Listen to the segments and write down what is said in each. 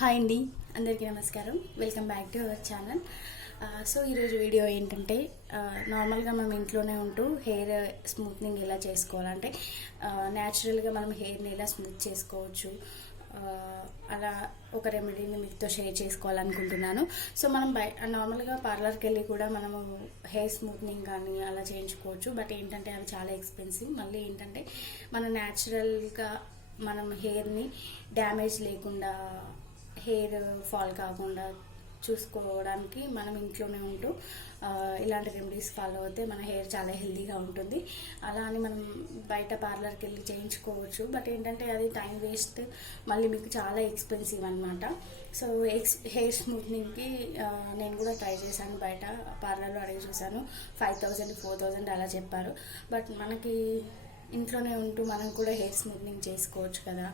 Hi అండి, అందరికీ నమస్కారం. Welcome back to our channel. So ఈరోజు వీడియో ఏంటంటే నార్మల్గా మనం ఇంట్లోనే ఉంటూ హెయిర్ స్మూత్నింగ్ ఎలా చేసుకోవాలంటే న్యాచురల్గా మనం హెయిర్ని ఎలా స్మూత్ చేసుకోవచ్చు, అలా ఒక రెమెడీని మీతో షేర్ చేసుకోవాలనుకుంటున్నాను. సో మనం నార్మల్గా పార్లర్కి వెళ్ళి కూడా మనము హెయిర్ స్మూత్నింగ్ కానీ అలా చేయించుకోవచ్చు. బట్ ఏంటంటే అవి చాలా ఎక్స్పెన్సివ్. మళ్ళీ ఏంటంటే మనం న్యాచురల్గా మనం హెయిర్ని డ్యామేజ్ లేకుండా, హెయిర్ ఫాల్ కాకుండా చూసుకోవడానికి మనం ఇంట్లోనే ఉంటూ ఇలాంటి రెమెడీస్ ఫాలో అయితే మన హెయిర్ చాలా హెల్తీగా ఉంటుంది. అలా అని మనం బయట పార్లర్కి వెళ్ళి చేయించుకోవచ్చు. బట్ ఏంటంటే అది టైం వేస్ట్, మళ్ళీ మీకు చాలా ఎక్స్పెన్సివ్ అనమాట. సో హెయిర్ స్మూత్నింగ్కి నేను కూడా ట్రై చేశాను. బయట పార్లర్లో అడిగి చూశాను. 5,000 4,000 అలా చెప్పారు. బట్ మనకి ఇంట్లోనే ఉంటూ మనం కూడా హెయిర్ స్మూత్నింగ్ చేసుకోవచ్చు కదా.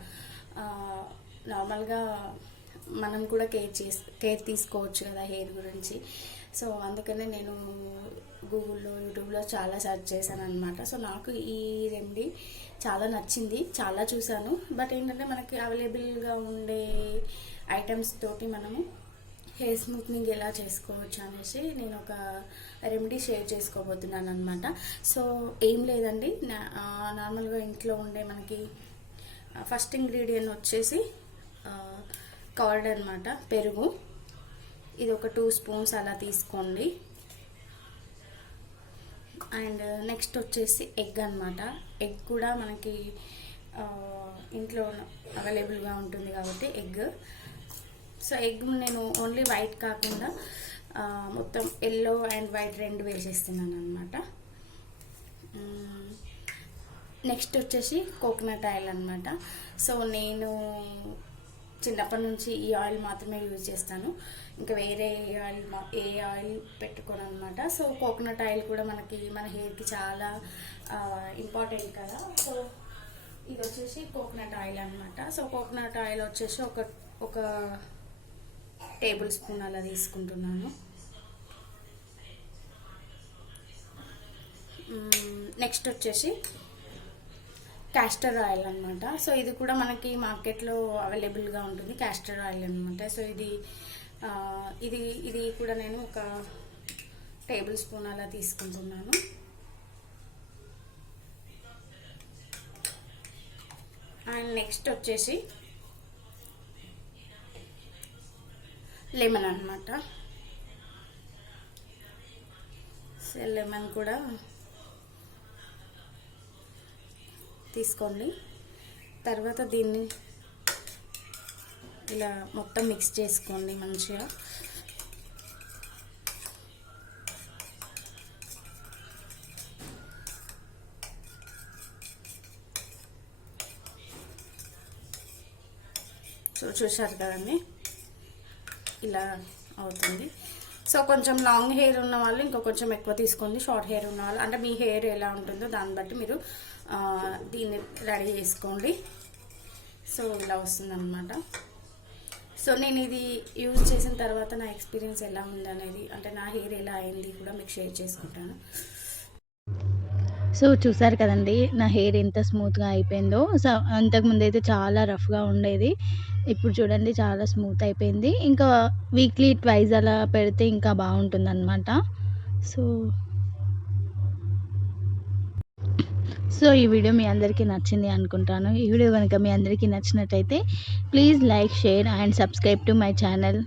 నార్మల్గా మనం కూడా కేర్ తీసుకోవచ్చు కదా హెయిర్ గురించి. సో అందుకనే నేను గూగుల్లో, యూట్యూబ్లో చాలా సెర్చ్ చేశాను అనమాట. సో నాకు ఈ రెమెడీ చాలా నచ్చింది, చాలా చూశాను. బట్ ఏంటంటే మనకి అవైలబుల్గా ఉండే ఐటమ్స్ తోటి మనము హెయిర్ స్మూత్నింగ్ ఎలా చేసుకోవచ్చు అనేసి నేను ఒక రెమెడీ షేర్ చేసుకోబోతున్నాను అనమాట. సో ఏం లేదండి, నార్మల్గా ఇంట్లో ఉండే మనకి ఫస్ట్ ఇంగ్రీడియంట్ వచ్చేసి కర్డ్ అనమాట, పెరుగు. ఇది ఒక 2 స్పూన్స్ అలా తీసుకోండి. అండ్ నెక్స్ట్ వచ్చేసి ఎగ్ అనమాట. ఎగ్ కూడా మనకి ఇంట్లో అవైలబుల్గా ఉంటుంది కాబట్టి ఎగ్. సో ఎగ్ నేను ఓన్లీ వైట్ కాకుండా మొత్తం ఎల్లో అండ్ వైట్ 2 వేసేస్తున్నాను అనమాట. నెక్స్ట్ వచ్చేసి కోకోనట్ ఆయిల్ అనమాట. సో నేను చిన్నప్పటి నుంచి ఈ ఆయిల్ మాత్రమే యూజ్ చేస్తాను, ఇంకా వేరే ఏ ఆయిల్ పెట్టుకోను అనమాట. సో కోకోనట్ ఆయిల్ కూడా మనకి మన హెయిర్కి చాలా ఇంపార్టెంట్ కదా. సో ఇది వచ్చేసి కోకోనట్ ఆయిల్ అనమాట. సో కోకోనట్ ఆయిల్ వచ్చేసి ఒక టేబుల్ స్పూన్ అలా తీసుకుంటున్నాను. నెక్స్ట్ వచ్చేసి క్యాస్టర్ ఆయిల్ అనమాట. సో ఇది కూడా మనకి మార్కెట్లో అవైలబుల్గా ఉంటుంది, క్యాస్టర్ ఆయిల్ అనమాట. సో ఇది కూడా నేను ఒక టేబుల్ స్పూన్ అలా తీసుకుంటున్నాను. అండ్ నెక్స్ట్ వచ్చేసి లెమన్ అనమాట. సో లెమన్ కూడా తీసుకోండి. తర్వాత దీన్ని ఇలా మొత్తం మిక్స్ చేసుకోండి మంచిగా. సో చూసారు కదండి, ఇలా అవుతుంది. సో కొంచెం లాంగ్ హెయిర్ ఉన్న వాళ్ళు ఇంకా కొంచెం ఎక్కువ తీసుకోండి. షార్ట్ హెయిర్ ఉన్న వాళ్ళు అంటే మీ హెయిర్ ఎలా ఉంటుందో దాన్ని బట్టి మీరు దీన్ని రెడీ చేసుకోండి. సో ఇలా వస్తుందన్నమాట. సో నేను ఇది యూజ్ చేసిన తర్వాత నా ఎక్స్పీరియన్స్ ఎలా ఉంది అనేది, అంటే నా హెయిర్ ఎలా అయింది కూడా మీకు షేర్ చేసుకుంటాను. సో చూసారు కదండి నా హెయిర్ ఎంత స్మూత్గా అయిపోయిందో. సో అంతకుముందు అయితే చాలా రఫ్గా ఉండేది, ఇప్పుడు చూడండి చాలా స్మూత్ అయిపోయింది. ఇంకా వీక్లీ ట్వైస్ అలా పెడితే ఇంకా బాగుంటుంది అనమాట. సో ఈ వీడియో మీ అందరికీ నచ్చింది అనుకుంటాను. ఈ వీడియో కనుక మీ అందరికీ నచ్చినట్టయితే please like, share and subscribe to my channel.